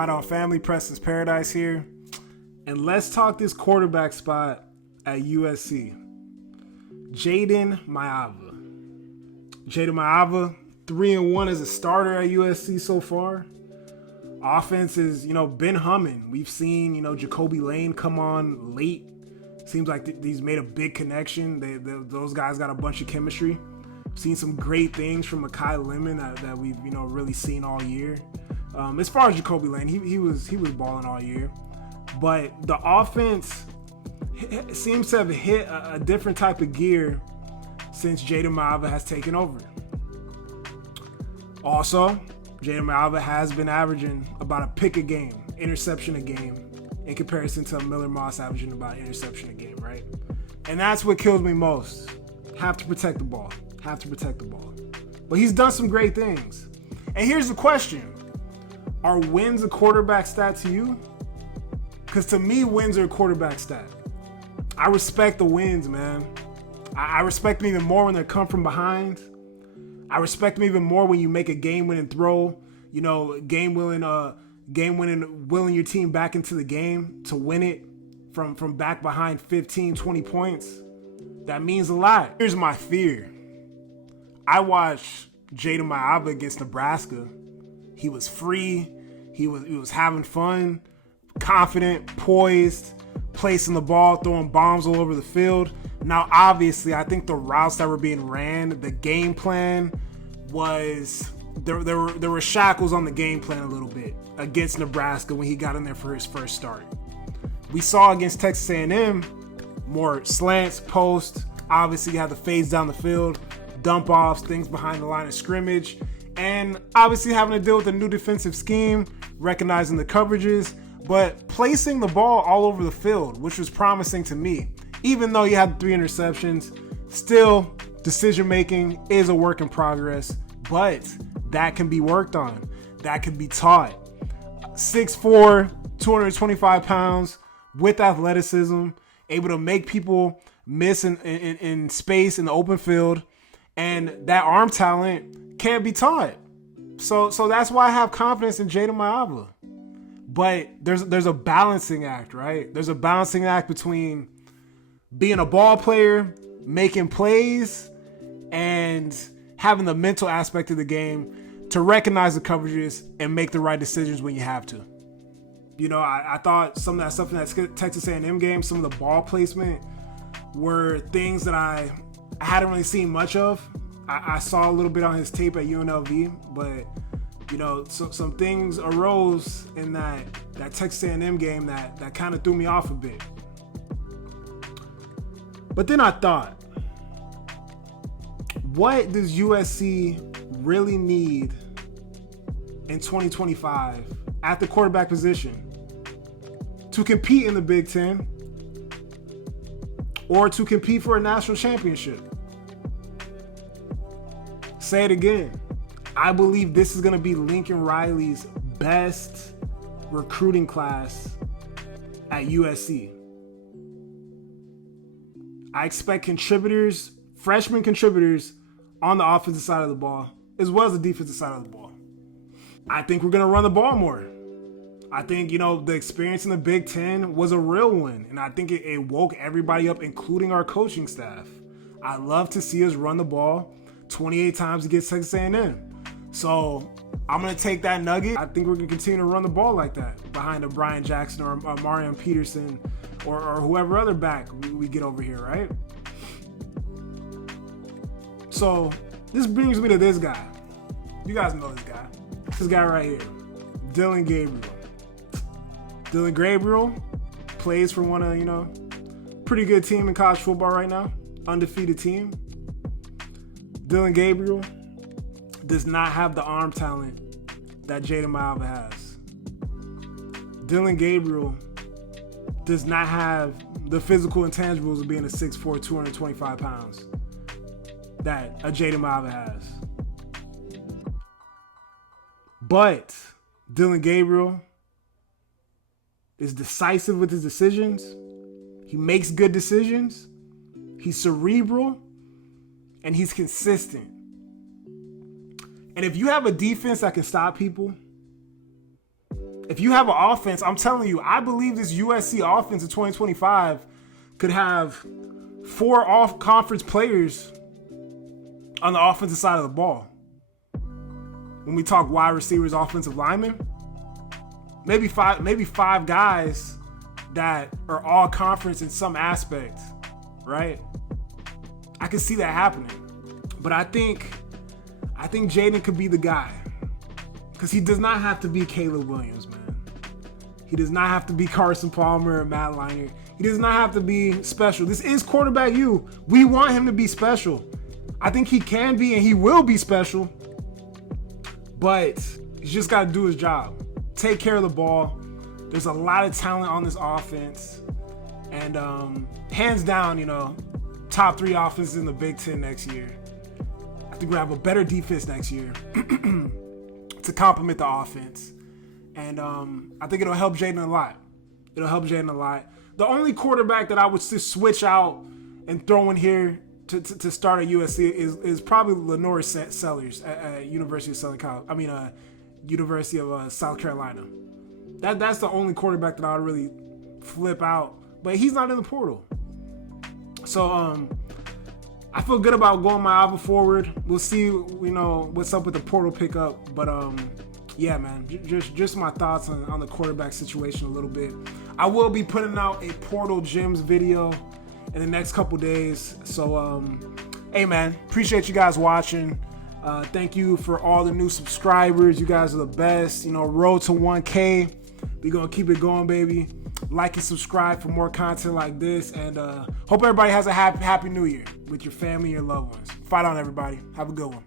Fight on Family, Preston's Paradise here. And let's talk this quarterback spot at USC. Jayden Maiava. Jayden Maiava, 3-1 as a starter at USC so far. Offense has, been humming. We've seen, Jacoby Lane come on late. Seems like he's made a big connection. Those guys got a bunch of chemistry. Seen some great things from Mekhi Lemon that we've, really seen all year. As far as Jacoby Lane, he was balling all year. But the offense seems to have hit a different type of gear since Jayden Maiava has taken over. Also, Jayden Maiava has been averaging about a pick a game, interception a game, in comparison to Miller Moss averaging about an interception a game, right? And that's what kills me most. Have to protect the ball. But he's done some great things. And here's the question. Are wins a quarterback stat to you? Because to me, wins are a quarterback stat. I respect the wins, man. I respect them even more when they come from behind. I respect them even more when you make a game-winning throw, willing your team back into the game to win it from back behind 15, 20 points. That means a lot. Here's my fear. I watched Jayden Maiava against Nebraska. He was free. He was having fun, confident, poised, placing the ball, throwing bombs all over the field. Now, obviously, I think the routes that were being ran, the game plan was there were shackles on the game plan a little bit against Nebraska when he got in there for his first start. We saw against Texas A&M more slants, post. Obviously, you have the fades down the field, dump offs, things behind the line of scrimmage, and obviously having to deal with a new defensive scheme, recognizing the coverages, but placing the ball all over the field, which was promising to me. Even though you had 3 interceptions, still decision-making is a work in progress, but that can be worked on. That can be taught. 6'4", 225 pounds, with athleticism, able to make people miss in space in the open field, and that arm talent can't be taught. So that's why I have confidence in Jayden Maiava. But there's a balancing act, right? There's a balancing act between being a ball player, making plays, and having the mental aspect of the game to recognize the coverages and make the right decisions when you have to. I thought some of that stuff in that Texas A&M game, some of the ball placement were things that I hadn't really seen much of. I saw a little bit on his tape at UNLV, but some things arose in that Texas A&M game that kind of threw me off a bit. But then I thought, what does USC really need in 2025 at the quarterback position to compete in the Big Ten or to compete for a national championship? Say it again. I believe this is going to be Lincoln Riley's best recruiting class at USC. I expect freshman contributors on the offensive side of the ball, as well as the defensive side of the ball. I think we're going to run the ball more. I think, the experience in the Big Ten was a real one, and I think it woke everybody up, including our coaching staff. I love to see us run the ball 28 times against Texas A&M. So I'm going to take that nugget. I think we're going to continue to run the ball like that behind a Brian Jackson or a Marion Peterson or whoever other back we get over here, right? So this brings me to this guy. You guys know this guy. This guy right here, Dillon Gabriel. Dillon Gabriel plays for one of, pretty good team in college football right now. Undefeated team. Dillon Gabriel does not have the arm talent that Jayden Maiava has. Dillon Gabriel does not have the physical intangibles of being a 6'4", 225 pounds that a Jayden Maiava has. But Dillon Gabriel is decisive with his decisions. He makes good decisions. He's cerebral. And he's consistent. And if you have a defense that can stop people, If you have an offense, I'm telling you, I believe this USC offense in 2025 could have 4 off-conference players on the offensive side of the ball. When we talk wide receivers, offensive linemen, maybe five guys that are all conference in some aspect, right? I can see that happening. But I think Jayden could be the guy. Because he does not have to be Caleb Williams, man. He does not have to be Carson Palmer or Matt Leinart. He does not have to be special. This is quarterback U. We want him to be special. I think he can be and he will be special. But he's just got to do his job. Take care of the ball. There's a lot of talent on this offense. And hands down, top 3 offenses in the Big Ten next year. I think we're going to have a better defense next year to complement the offense. And I think it'll help Jayden a lot. The only quarterback that I would just switch out and throw in here to start at USC is probably Lenore Sellers at University of South Carolina. That's the only quarterback that I would really flip out. But he's not in the portal. So I feel good about going Maiava forward. We'll see, what's up with the portal pickup. But yeah, man, just my thoughts on the quarterback situation a little bit. I will be putting out a Portal Gyms video in the next couple days. So, hey, man, appreciate you guys watching. Thank you for all the new subscribers. You guys are the best. Road to 1K. We're going to keep it going, baby. Like and subscribe for more content like this. And hope everybody has a happy new year with your family and your loved ones. Fight on, everybody. Have a good one.